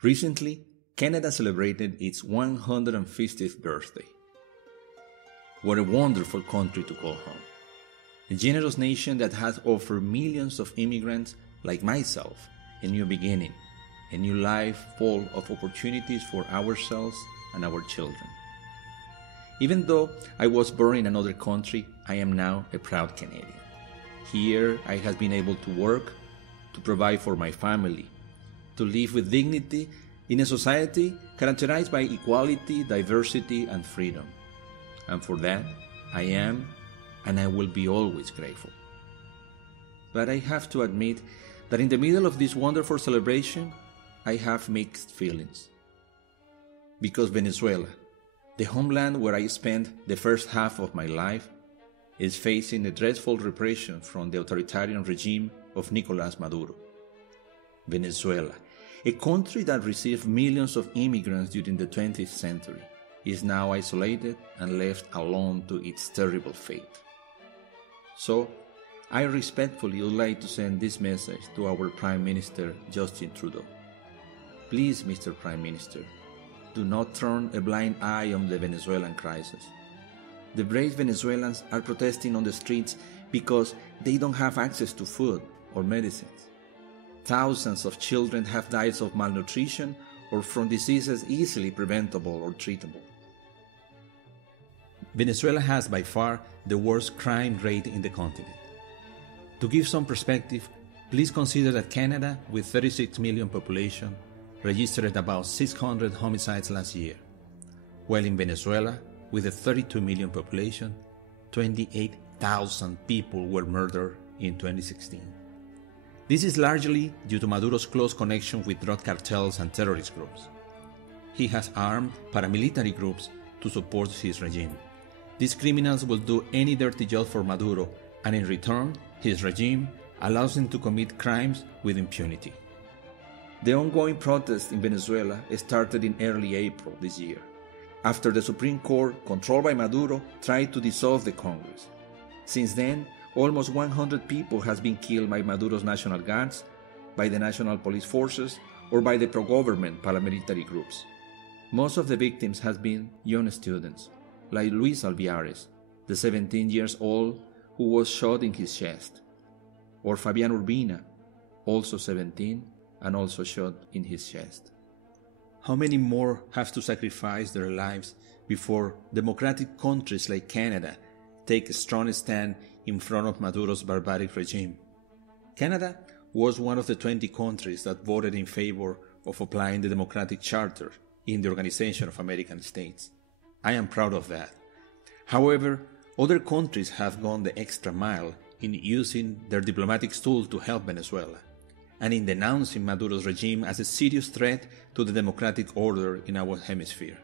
Recently, Canada celebrated its 150th birthday. What a wonderful country to call home. A generous nation that has offered millions of immigrants like myself a new beginning, a new life full of opportunities for ourselves and our children. Even though I was born in another country, I am now a proud Canadian. Here I have been able to work, to provide for my family, to live with dignity in a society characterized by equality, diversity, and freedom. And for that, I am and I will be always grateful. But I have to admit that in the middle of this wonderful celebration, I have mixed feelings. Because Venezuela, the homeland where I spent the first half of my life, is facing a dreadful repression from the authoritarian regime of Nicolás Maduro. Venezuela, a country that received millions of immigrants during the 20th century, is now isolated and left alone to its terrible fate. So, I respectfully would like to send this message to our Prime Minister, Justin Trudeau. Please, Mr. Prime Minister, do not turn a blind eye on the Venezuelan crisis. The brave Venezuelans are protesting on the streets because they don't have access to food or medicines. Thousands of children have died of malnutrition or from diseases easily preventable or treatable. Venezuela has by far the worst crime rate in the continent. To give some perspective, please consider that Canada, with 36 million population, registered about 600 homicides last year, while in Venezuela, with a 32 million population, 28,000 people were murdered in 2016. This is largely due to Maduro's close connection with drug cartels and terrorist groups. He has armed paramilitary groups to support his regime. These criminals will do any dirty job for Maduro, and in return, his regime allows them to commit crimes with impunity. The ongoing protests in Venezuela started in early April this year, after the Supreme Court, controlled by Maduro, tried to dissolve the Congress. Since then, almost 100 people have been killed by Maduro's National Guards, by the National Police Forces, or by the pro-government paramilitary groups. Most of the victims have been young students, like Luis Alviares, the 17 years old who was shot in his chest, or Fabian Urbina, also 17 and also shot in his chest. How many more have to sacrifice their lives before democratic countries like Canada take a strong stand in front of Maduro's barbaric regime? Canada was one of the 20 countries that voted in favor of applying the Democratic Charter in the Organization of American States. I am proud of that. However, other countries have gone the extra mile in using their diplomatic tools to help Venezuela, and in denouncing Maduro's regime as a serious threat to the democratic order in our hemisphere.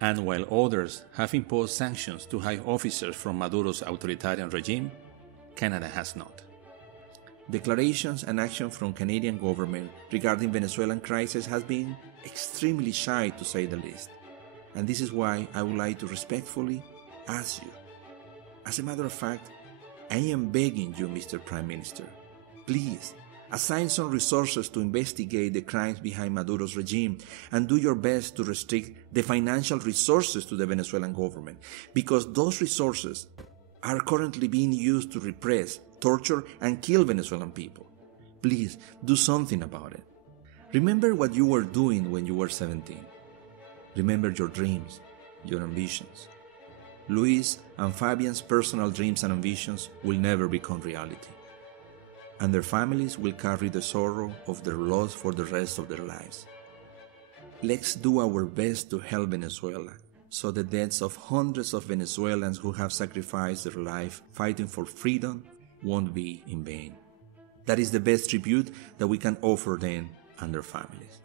And while others have imposed sanctions to high officers from Maduro's authoritarian regime, Canada has not. Declarations and action from Canadian government regarding Venezuelan crisis has been extremely shy, to say the least. And this is why I would like to respectfully ask you. As a matter of fact, I am begging you, Mr. Prime Minister, please assign some resources to investigate the crimes behind Maduro's regime and do your best to restrict the financial resources to the Venezuelan government, because those resources are currently being used to repress, torture, and kill Venezuelan people. Please do something about it. Remember what you were doing when you were 17. Remember your dreams, your ambitions. Luis and Fabian's personal dreams and ambitions will never become reality, and their families will carry the sorrow of their loss for the rest of their lives. Let's do our best to help Venezuela, so the deaths of hundreds of Venezuelans who have sacrificed their life fighting for freedom won't be in vain. That is the best tribute that we can offer them and their families.